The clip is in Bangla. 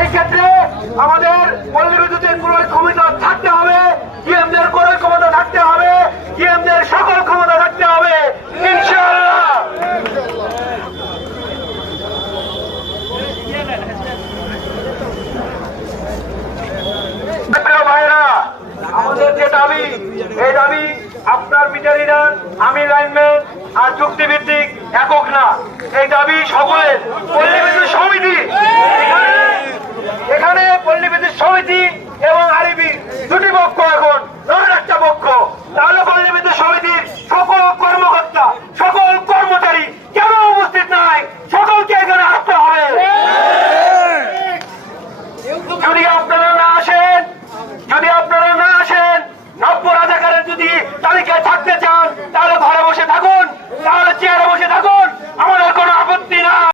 এই ক্ষেত্রে আমাদের পল্লী বিদ্যুতের ক্রয় ক্ষমতা থাকতে হবে, ডিএমদের ক্রয় ক্ষমতা থাকতে হবে, ডিএমদের সকল ক্ষমতা থাকতে হবে ইনশাআল্লাহ। ভাইরা, আমাদের যে দাবি, এই দাবি আপনার মিটার রিডার, আমি লাইনম্যান আর চুক্তিভিত্তিক একক না, এই দাবি সকলের। পল্লী বিদ্যুৎ সমিতি, এখানে পল্লী বিদ্যুৎ সমিতি এবং আরবি দুটি পক্ষ এখন